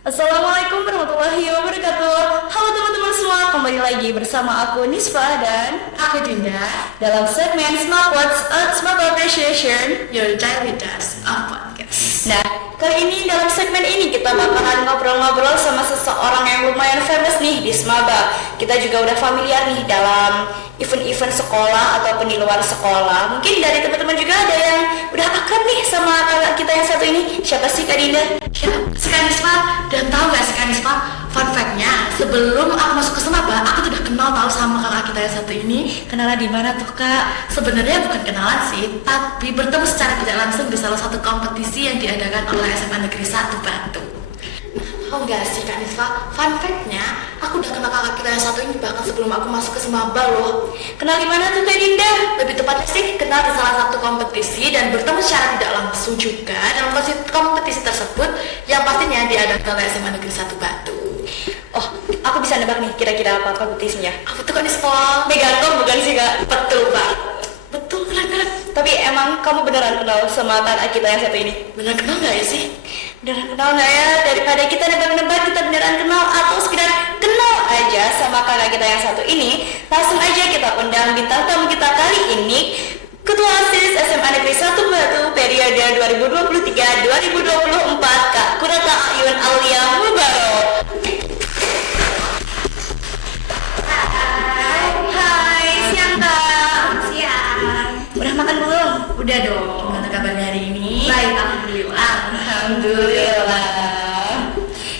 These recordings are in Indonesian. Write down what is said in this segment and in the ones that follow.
Assalamualaikum warahmatullahi wabarakatuh. Halo teman-teman semua, kembali lagi bersama aku Nisfa dan Aku Dinda, dalam segmen Smart Words Smart Appreciation. your daily dose of podcast. Nah, kali ini dalam segmen ini kita bakalan ngobrol-ngobrol sama seseorang yang lumayan famous nih di Smaba. Kita juga udah familiar nih dalam event-event sekolah ataupun di luar sekolah. Mungkin dari teman-teman juga ada yang udah akrab nih sama kakak kita yang satu ini. Siapa sih Kak Dinda? Si Kanispa, dan tahu gak si Kanispa, fun fact-nya, sebelum aku masuk ke Semaba, aku tuh udah kenal tahu sama kakak kita yang satu ini. Kenalan di mana tuh Kak? Sebenarnya bukan kenalan sih, tapi bertemu secara tidak langsung di salah satu kompetisi yang diadakan oleh SMA Negeri 1 Batu. Tahu gak sih Kanispa, fun fact-nya, aku udah kenal kakak kita yang satu ini bahkan sebelum aku masuk ke Semaba loh. Kenal di mana tuh Kak Dinda? Lebih tepatnya sih kenal di salah satu kompetisi dan bertemu secara tidak langsung juga dalam kompetisi tersebut yang pastinya diadakan oleh SMA Negeri 1 Batu. Oh, aku bisa nebak nih kira-kira apa kompetisinya. Apa tuh Kanispa? Megakom bukan sih Kak? Betul Pak. Betul keren. Tapi emang kamu beneran kenal sama kakak kita yang satu ini? Bener kenal gak ya sih? Beneran kenal nggak ya? Daripada kita nebak-nebak, kita beneran kenal atau sekedar kenal aja sama kakak kita yang satu ini, langsung aja kita undang bintang tamu kita kali ini, Ketua OSIS SMA Negeri 1 Batu periode 2023-2024, Kak Kurata Ayun Aulia Mubarok. Hai, siang Kak. Siang. Udah makan belum? Udah dong. Gimana kabarnya hari ini? Baik, alhamdulillah. Alhamdulillah.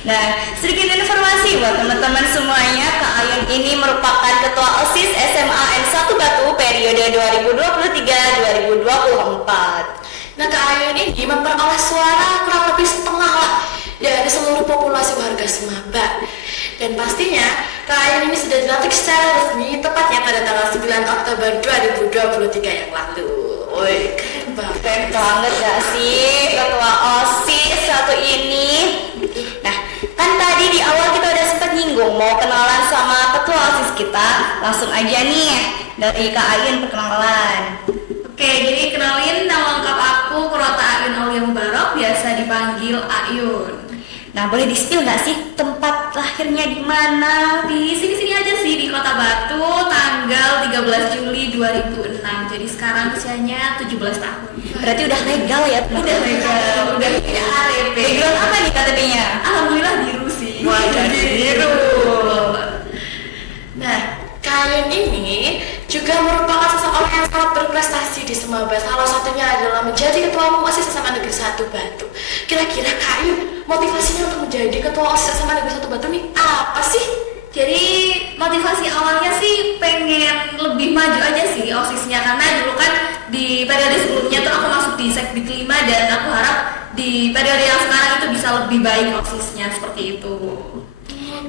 Nah, sedikit informasi buat teman-teman semuanya, Kak Ayun ini merupakan Ketua OSIS SMA N1 Batu periode 2023-2024. Nah Kak Ayun ini memperoleh suara kurang lebih setengah lah dari seluruh populasi warga Semaba. Dan pastinya Kak Ayun ini sudah dilantik secara resmi tepatnya pada tanggal 9 Oktober 2023 yang lalu. Woi, keren banget. Keren banget gak sih Ketua OSIS satu ini? Nah, kan tadi di awal kita udah sempat nyinggung mau kenalan sama Ketua OSIS kita. Langsung aja nih dari Kak Ayun perkenalan. Oke, jadi kenalin nama lengkap aku Kurota Ayun Aulia Mubarok, biasa dipanggil Ayun. Nah, boleh di-spill nggak sih tempat lahirnya di mana? Di sini-sini aja sih, di Kota Batu, tanggal 13 Juli 2006. Jadi sekarang usianya 17 tahun. Berarti udah legal ya? Udah legal, udah punya KTP. Background apa nih KTP-nya? Alhamdulillah biru sih. Wah, biru. Nah, Kak Ayun ini juga merupakan seseorang yang sangat berprestasi di Semaba. Salah satunya adalah menjadi Ketua Umum OSIS SMA Negeri 1 Batu. Kira-kira Kak Ayun motivasinya untuk menjadi Ketua OSIS SMA Negeri 1 Batu nih apa sih? Jadi motivasi awalnya sih pengen lebih maju aja sih OSISnya, karena dulu kan di periode sebelumnya tuh aku masuk di Sekdik 5 dan aku harap di periode yang sekarang itu bisa lebih baik OSISnya, seperti itu.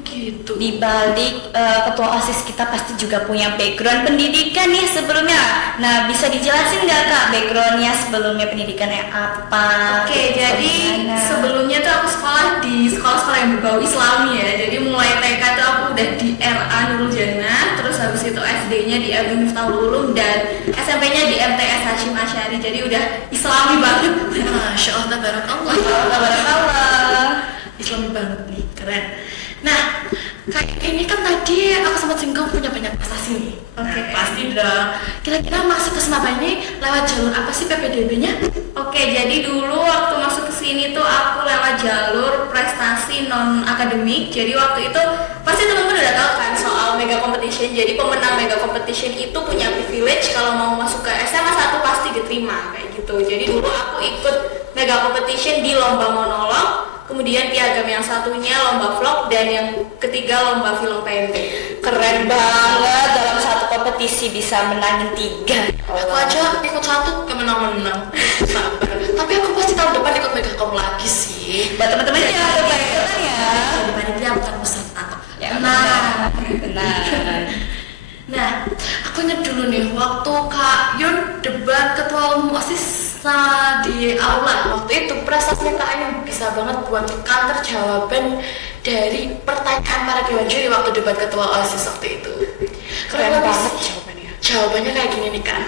Gitu. Di balik Ketua OSIS kita pasti juga punya background pendidikan nih sebelumnya. Nah, bisa dijelasin nggak Kak backgroundnya sebelumnya pendidikannya apa? Oke, jadi Bagaimana? sebelumnya tuh aku sekolah di sekolah-sekolah yang berbau Islami ya. Jadi mulai TK tuh aku udah di RA Nurul Jannah, terus habis itu SD-nya di Abu Miftahul Ulum dan SMP-nya di MTS Hashim Asy'ari. Jadi udah Islami banget. Masya Allah, tabarakallah. Tabarakallah. Islami banget nih, keren. Nah, Kak ini kan tadi aku sempat singgung punya banyak prestasi nih. Oke. Nah, pasti dong. Kira-kira masuk ke Semaba ini lewat jalur apa sih PPDB-nya? Oke, jadi dulu waktu masuk ke sini tuh aku lewat jalur prestasi non akademik. Jadi waktu itu pasti teman-teman udah tahu kan soal mega competition. Jadi pemenang mega competition itu punya privilege kalau mau masuk ke SMA 1 pasti diterima kayak gitu. Jadi dulu aku ikut mega competition di lomba monolog, kemudian piagam yang satunya lomba vlog, dan yang ketiga lomba film pendek. Keren banget dalam satu kompetisi bisa menangin 3. Aku aja ikut satu gak menang-menang. Sabar. Tapi aku pasti tahun depan ikut Megakom lagi sih. Buat teman-teman ya, lupa ikutan ya. Di panitia bukan peserta kok. Ya, Nah, benar. nah, aku ingat dulu nih waktu Kak Yun debat ketua umum OSIS di aula. Waktu itu prestasinya Kak Yun bisa banget buat counter jawaban dari pertanyaan para dewan juri waktu debat ketua OSIS waktu itu. Keren banget jawabannya. Jawabannya kayak gini nih Kak.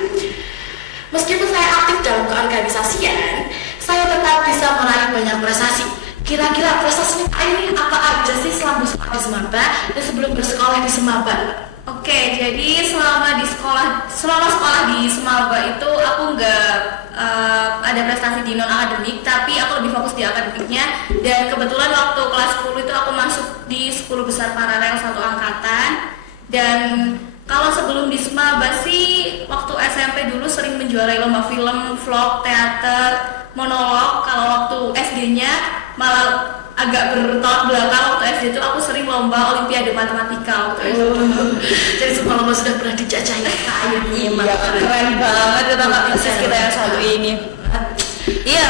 Meskipun saya aktif dalam keorganisasian, saya tetap bisa meraih banyak prestasi. kira-kira prestasinya Kak Ayun ini apa aja sih selama bersekolah di Semaba dan sebelum bersekolah di Semaba? Oke, jadi selama sekolah di Semaba itu aku nggak ada prestasi di non akademik, tapi aku lebih fokus di akademiknya. Dan kebetulan waktu kelas 10 itu aku masuk di 10 besar paralel satu angkatan. Dan kalau sebelum di Semaba sih waktu SMP dulu sering menjuarai lomba film, vlog, teater, monolog. Kalau waktu SD-nya malah agak bertolak belakang. Waktu SD itu aku sering lomba olimpiade matematika waktu itu. Jadi semua lomba sudah pernah dijajahi Kak Ayun. Iya, keren banget kata Kak Persis kita yang satu ini. Iya,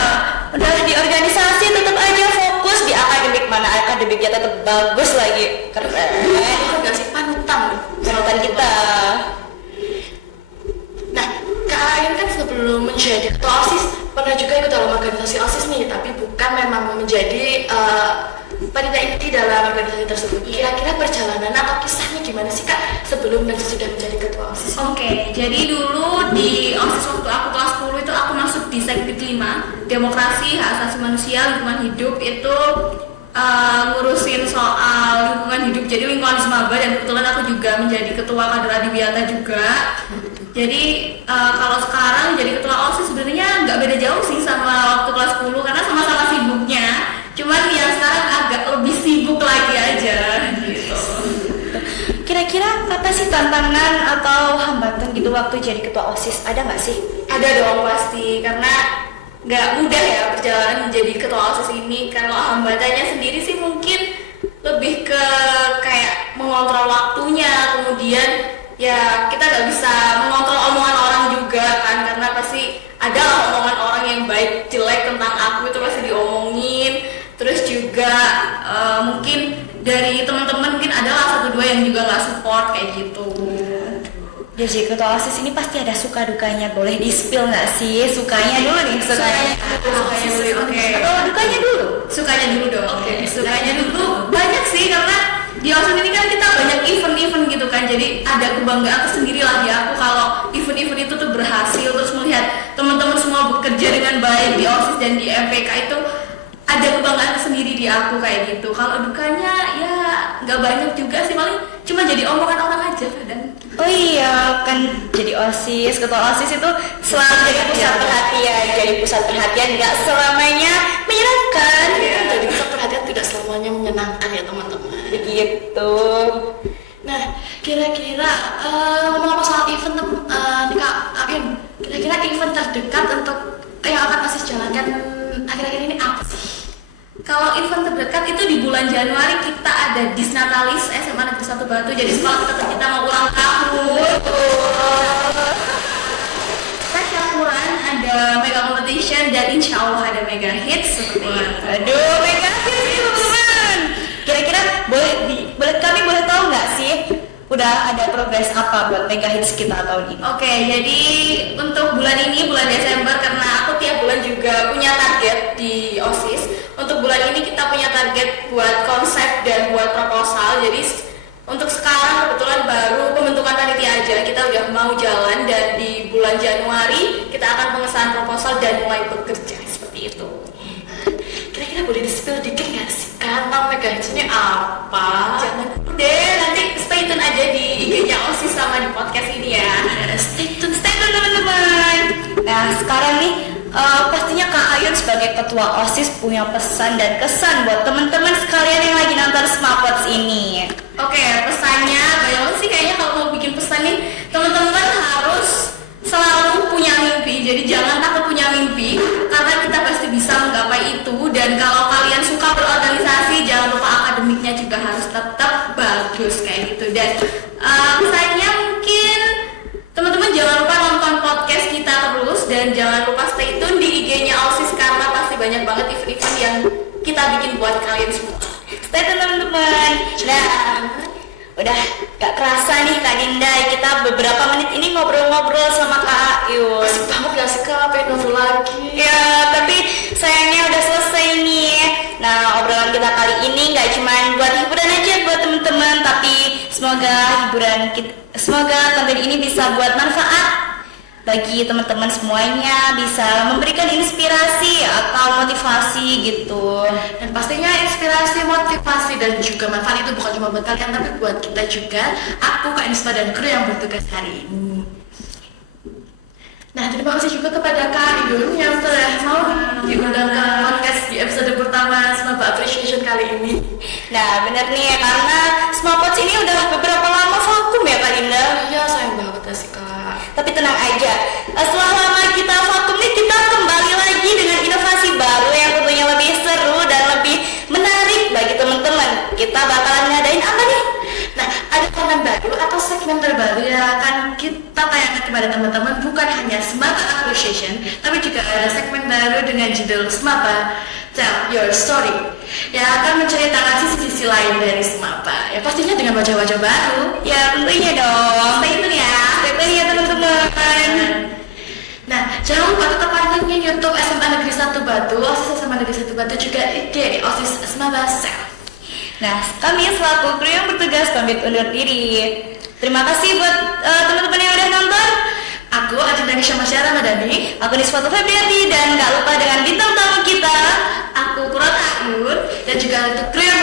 udah di organisasi tetap aja fokus di akademik, mana akademiknya tetap bagus lagi, keren. Itu nggak sih panutan kita. Nah, Kak Ayun kan sebelum menjadi ketua OSIS pernah juga ikut dalam organisasi OSIS nih, tapi bukan memang menjadi panitia inti dalam organisasi tersebut. Kira-kira perjalanan atau kisahnya gimana sih Kak sebelum dan sesudah menjadi ketua OSIS? Oke, jadi dulu di OSIS waktu aku kelas 10 itu aku masuk di Sekbid 5, Demokrasi, Hak Asasi Manusia, Lingkungan Hidup. Itu ngurusin soal lingkungan hidup, jadi lingkungan Semaba, dan kebetulan aku juga menjadi ketua kader Adiwiyata juga. Jadi kalau sekarang jadi ketua OSIS sebenarnya nggak beda jauh sih sama waktu kelas 10 karena sama-sama sibuknya. Cuman yang sekarang agak lebih sibuk lagi aja gitu. Kira-kira apa sih tantangan atau hambatan gitu waktu jadi ketua OSIS? Ada nggak sih? Ada dong pasti, karena nggak mudah ya perjalanan menjadi ketua OSIS ini. Kalau hambatannya sendiri sih mungkin lebih ke kayak mengontrol waktunya, kemudian ya kita nggak bisa mengontrol omongan orang juga kan, karena pasti ada lah omongan orang yang baik jelek tentang aku itu pasti diomongin. Terus juga mungkin dari teman-teman mungkin ada lah satu dua yang juga nggak support kayak gitu. Jadi ketua OSIS ini pasti ada suka dukanya, boleh di-spill nggak sih? Sukanya dulu nih, sukanya dulu, oke. Atau dukanya dulu? Sukanya dulu dong. Oke. Sukanya dulu banyak sih, karena di OSIS ini kan kita banyak event-event gitu kan, jadi ada kebanggaan tersendiri lah di aku kalau event-event itu tuh berhasil, terus melihat teman-teman semua bekerja dengan baik di OSIS dan di MPK itu ada kebanggaan tersendiri di aku kayak gitu. Kalau dukanya ya nggak banyak juga sih, paling cuma jadi omongan orang aja kadang. Oh iya, kan jadi OSIS, ketua OSIS itu selalu jadi pusat perhatian, jadi pusat perhatian nggak selamanya menyenangkan. Jadi pusat perhatian tidak selamanya menyenangkan ya teman-teman. Begitu. Nah, kira-kira ngomong soal event nih Kak Ayun, kira-kira event terdekat untuk yang akan masih jalankan akhir-akhir ini apa sih? Kalau event terdekat itu di bulan Januari kita ada Disnatalis SMA Negeri 1 Batu. Jadi sekolah kita mau ulang tahun. Kita campuran ada mega competition dan insya Allah ada mega hits seperti itu. Aduh, mega hits teman-teman. Kira-kira kami boleh tahu nggak sih udah ada progres apa buat mega hits kita tahun ini? Oke, jadi untuk bulan ini, bulan Desember, karena aku tiap bulan juga punya target di OSIS. Untuk bulan ini kita punya target buat konsep dan buat proposal. Jadi untuk sekarang kebetulan baru pembentukan panitia aja, kita udah mau jalan, dan di bulan Januari kita akan pengesahan proposal dan mulai bekerja seperti itu. Kira-kira boleh di-spill dikit nggak sih kata mega hits-nya apa? Jangan deh, nanti stay tune aja di IG-nya OSIS sama di podcast ini ya. Stay tune teman-teman. Nah sekarang nih pastinya Kak Ayun sebagai ketua OSIS punya pesan dan kesan buat teman-teman sekalian yang lagi nonton Smartwatch ini. Oke, pesannya banyak banget sih kayaknya. Kalau mau bikin pesan nih, teman-teman harus selalu punya mimpi. Jadi jangan takut punya mimpi, karena kita pasti bisa menggapai itu. Dan kalau kalian suka berorganisasi, jangan lupa akademiknya juga harus tetap bagus kayak gitu. Dan pesannya mungkin teman-teman jangan lupa nonton podcast kita terus, dan jangan lupa stay tune di IG-nya OSIS karena pasti banyak banget event-event yang kita bikin buat kalian semua. Stay tune teman-teman. Nah, udah gak kerasa nih Kak Dinda, kita beberapa menit ini ngobrol-ngobrol sama Kak Ayun. Masih banget gak sih Kak, pengen ngobrol lagi? Ya, tapi sayangnya udah selesai nih. Nah, obrolan kita kali ini gak cuma buat hiburan aja buat teman-teman, tapi semoga konten ini bisa buat manfaat bagi teman-teman semuanya, bisa memberikan inspirasi atau motivasi gitu. Dan pastinya inspirasi, motivasi, dan juga manfaat itu bukan cuma buat kalian, tapi buat kita juga. Aku, Kak Nisma, dan kru yang bertugas hari ini. Nah, terima kasih juga kepada Kak Yun yang telah mau diundang ke podcast di episode pertama Smaba Appreciation kali ini. Nah bener nih, karena Smapots ini udah beberapa lama vakum ya Kak Dinda. Iya, sayang banget ya sih Kak. Tapi tenang aja, setelah lama kita vakum nih, kita kembali lagi dengan inovasi baru yang tentunya lebih seru dan lebih menarik bagi teman-teman. Kita bakalan ngadain apa nih? Nah, ada konten baru atau segmen terbaru yang akan kita tayangkan kepada teman-teman, bukan hanya Smaba Appreciation, tapi juga ada segmen baru dengan judul Smaba Tell Your Story yang akan menceritakan sisi-sisi lain dari Smaba. Ya pastinya dengan wajah-wajah baru. Ya tentunya dong. Stay tune ya. Stay tune ya teman-teman. Nah, jangan lupa tetap pantengin YouTube SMA Negeri 1 Batu, OSIS SMA Negeri 1 Batu, juga IG OSIS Smaba Self. Nah, kami selaku kru yang bertugas pamit undur diri. Terima kasih buat teman-teman yang udah nonton. Aku Adinda Kisha Ramadhani. Aku Niswatu Febriati, dan gak lupa dengan bintang tamu kita. Aku Kurot Ayun. Dan juga untuk kru yang